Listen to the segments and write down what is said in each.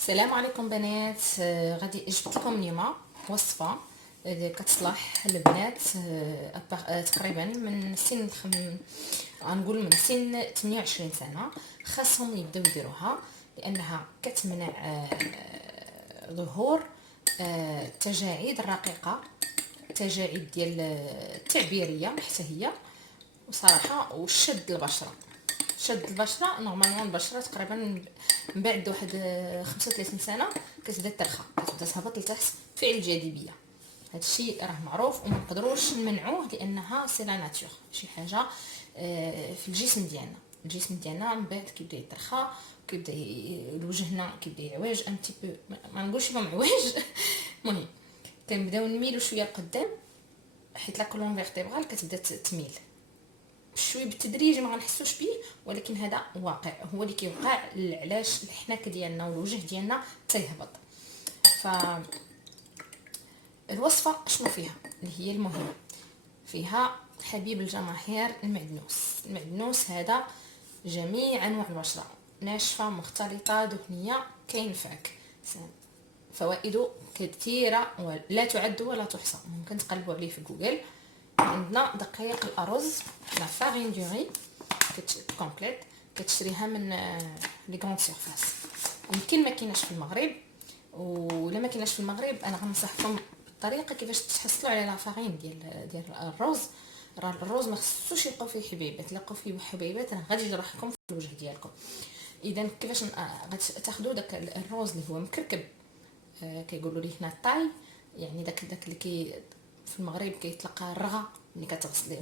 السلام عليكم بنات. غادي جبت لكم اليوم وصفه كتصلح البنات تقريبا من سن غنقول من سن 28 سنه خاصهم يبداو يديروها، لانها كتمنع ظهور التجاعيد الرقيقه، التجاعيد ديال التعبيريه حتى هي، وصراحه وشد البشره. شد البشره نورمالمون البشره تقريبا من بعد واحد 35 سنه كتبدا ترخى، كتبدا تهبط لتحت فعل الجاذبيه. هذا الشيء راه معروف وما نقدروش نمنعوه، لانها سي لا ناتور، شي حاجه في الجسم ديالنا. الجسم ديالنا من بعد كيبدا يترخى، كيبدا وجهنا كيبدا يعوج ان تي بو، ما نقولش ما معوج المهم كنبداو نميلو شويه لقدام، حيت لا كولون فيرتيبرال كتبدا تميل شويه بالتدريج، ما غنحسوش به، ولكن هذا واقع، هو اللي كيوقع. علاش الحناك ديالنا والوجه ديالنا تيهبط. ف الوصفه شنو فيها اللي هي المهمه؟ فيها حبيب الجماهير المعدنوس هذا جميع انواع البشره، ناشفه مختلطه دهنيه، كاين فاك. فوائده كثيره ولا تعد ولا تحصى، ممكن تقلبوا عليه في جوجل. عندنا دقيق الارز، لا فارين دو ري كومبليت، كتشريها من لي غروند سيرفاس. يمكن ما كايناش في المغرب، ولا ما كايناش في المغرب انا غنصحكم بالطريقه كيفاش تحصلوا على لا فارين ديال الرز. راه الرز ما خصوش يلقاو فيه حبيبات، لقاو فيه حبيبات راه غادي يجرحكم في الوجه ديالكم. اذا كيفاش غتاخذوا داك الرز اللي هو مكركب، كيقولوا ليه هنا طاي، يعني داك اللي في المغرب كيتلقى الرغا ملي كتغسليه،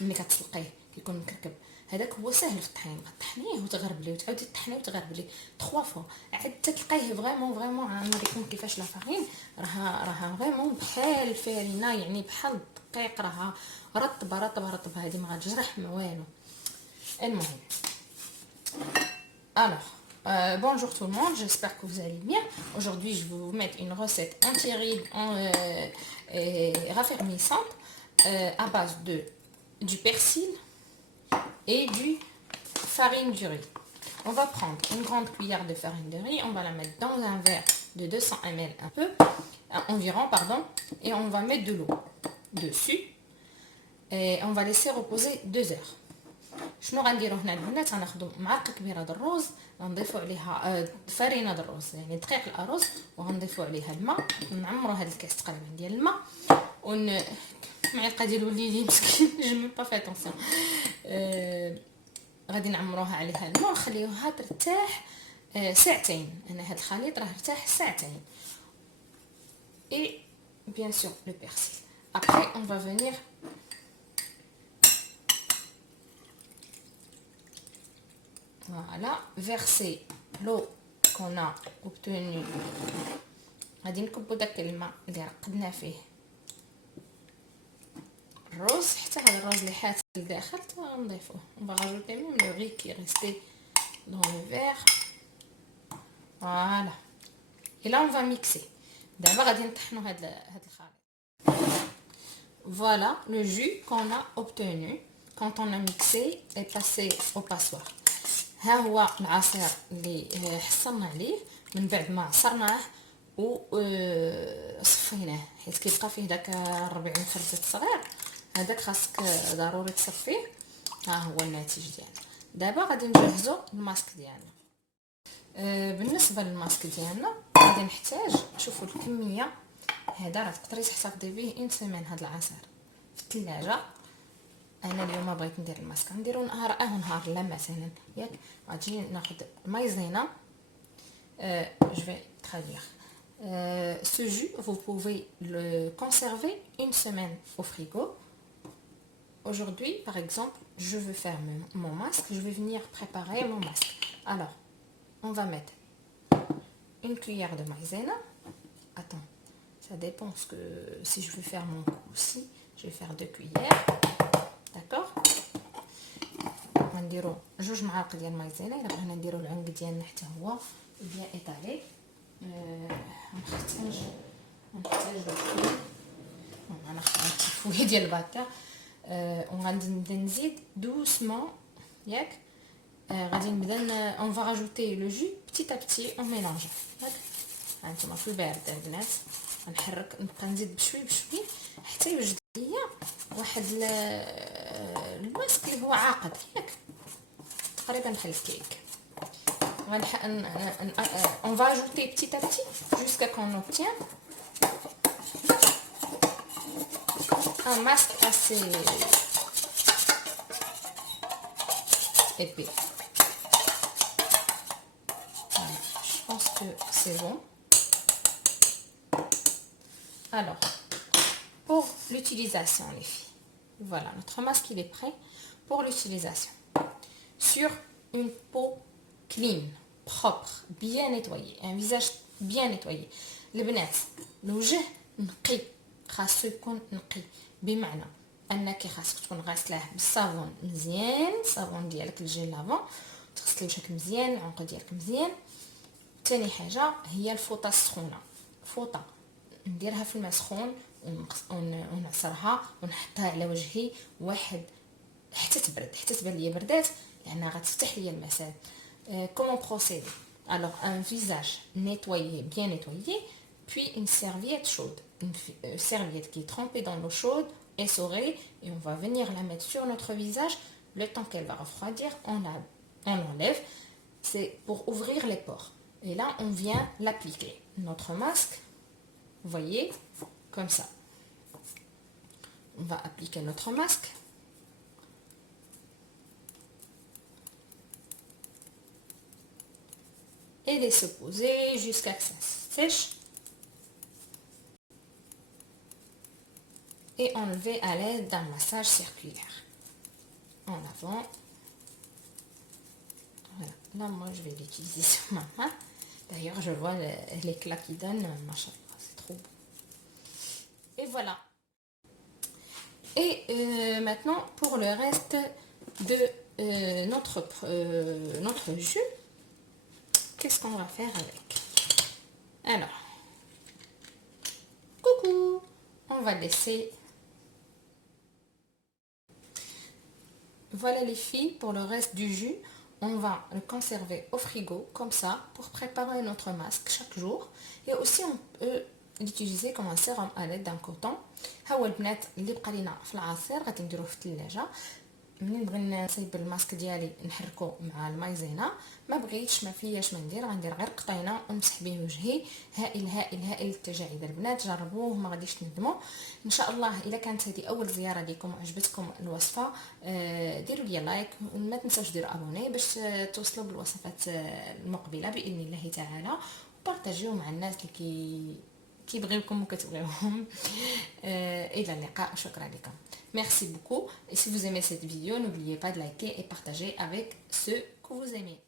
ملي كتسلقيه كيكون مكركب. هذاك هو سهل في الطحين، غطحنيه وتغربليه وتعاودي تطحنيه وتغربليه 3 فوا عاد تلقايه فريمون غنوريكم كيفاش لا فارين راها فريمون بحال الفارينه، يعني بحال الدقيق، راها رطبه هذه ما غتجرح ما والو. المهم alors bonjour tout le monde, j'espère que vous allez bien. Aujourd'hui je vais vous mettre une recette anti-rides raffermissante à base du persil et du farine du riz. On va prendre une grande cuillère de farine de riz, on va la mettre dans un verre de 200 ml environ, et on va mettre de l'eau dessus et on va laisser reposer 2 heures. شنو غنديرو هنا البنات؟ غناخذوا معلقه كبيره د الرز، غنضيفوا عليها فرينه د الرز يعني دقيق الارز، وغنضيفوا عليها الماء، نعمروا هذا الكاس تقريبا ديال الماء، معلقه ديال وليدي مسكين جو با في اتونسيون. غادي نعمروها عليها الماء ونخليوها ترتاح ساعتين. انا هذا الخليط راه ارتاح ساعتين. et bien sûr le persil. Après on va venir voilà, verser l'eau qu'on a obtenue. غادي نكبو داك الماء اللي رقدنا فيه الرز، حتى هذا الرز اللي حات لداخل غنضيفوه. on va rajouter même le riz qui est resté dans le verre. voilà, et là on va mixer. دابا غادي نطحنوا هاد الخليط. voilà le jus qu'on a obtenu quand on a mixé et passé au passoire. ها هو العصير اللي حصلنا عليه من بعد ما عصرناه وصفيناه، حيت كيبقى فيه داك 40 خرزه صغير، هذاك خاصك ضروري تصفيه. ها هو الناتج ديالنا. دابا غادي نجهزوا الماسك ديالنا. بالنسبه للماسك ديالنا غادي نحتاج، شوفوا الكميه هذا راه تقدري تحتفظي به اون سيمين. هذا العصير في الثلاجه. انا اليوم بغيت ندير الماسك، نديرو نهار نهار لا مثلا ياك. غادي ناخذ مايزينا. je vais traduire. Ce jus vous pouvez le conserver une semaine au frigo. Aujourd'hui par exemple je veux faire mon masque, je vais venir préparer mon masque. Alors on va mettre une cuillère de maïzena. Attends, ça dépend que si je veux faire mon coup aussi, je vais faire 2 cuillères. d'accord. غنديروا 2 معالق ديال المايزينا. الا بغينا نديروا العنق ديالنا حتى هو بيان ايطالي. غنحتاج انا خديت شويه ديال الباكا، وغنبدا نزيد دوسمون ياك. غادي نبدا on va rajouter le jus petit à petit on mélange. هانتوما في البارد البنات غنحرك نبقى نزيد بشوي بشوي حتى يوجد ليا واحد الماسك اللي هو عاقد ياك تقريبا بحال الكيك. On va ajouter petit à petit jusqu'à qu'on obtienne un masque assez épais. Voilà, je pense que c'est bon. Alors, pour l'utilisation les filles, voilà, notre masque il est prêt pour l'utilisation. Sur une peau clean, propre, bien nettoyée, un visage bien nettoyé. البنات الوجه نقي خاصو يكون نقي بمعنى انك خاصك تكون غاسلاه بالصابون مزيان، الصابون ديالك الجيل لافون، تغسلي وجهك مزيان، العنق ديالك مزيان. ثاني حاجه هي الفوطه السخونه، فوطه نديرها في الماء سخون ونعصرها ونحطها على وجهي واحد حتى تبرد، حتى تبان ليا بردات لانها غتفتح ليا المسام. Comment procéder? Alors un visage nettoyé, bien nettoyé, puis une serviette chaude, une serviette qui est trempée dans l'eau chaude, essorée, et on va venir la mettre sur notre visage. Le temps qu'elle va refroidir, on l'enlève. C'est pour ouvrir les pores. Et là, on vient l'appliquer. Notre masque, vous voyez, comme ça. On va appliquer notre masque. Et laisser poser jusqu'à ce que ça sèche. Et enlever à l'aide d'un massage circulaire. En avant. Voilà. Là, moi, je vais l'utiliser sur ma main. D'ailleurs, je vois l'éclat qui donne. Machallah, c'est trop beau. Et voilà. Et maintenant, pour le reste de notre jus, qu'est-ce qu'on va faire avec? Alors, coucou, on va laisser. Voilà les filles, pour le reste du jus, on va le conserver au frigo comme ça pour préparer notre masque chaque jour. Et aussi on peut l'utiliser comme un sérum à l'aide d'un coton. هو البنات اللي بقى لينا في العصير غادي نديروه في الثلاجه. منين بغينا نصايب الماسك ديالي نحركو مع المايزينا، ما بغيتش ما فياش ما ندير، غندير غير قطينه ونمسح به وجهي. هائل هائل هائل التجاعيد البنات، جربوه ما غاديش تندموا ان شاء الله. الا كانت هذه اول زياره ليكم وعجبتكم الوصفه ديروا لي لايك وما تنساوش ديروا ابوني باش توصلوا بالوصفات المقبله باذن الله تعالى، وبارطاجيو مع الناس اللي كيبغيوكم وكتبغيوهم. الى اللقاء، شكرا لكم. Merci beaucoup. Et si vous aimez cette vidéo, n'oubliez pas de liker et partager avec ceux que vous aimez.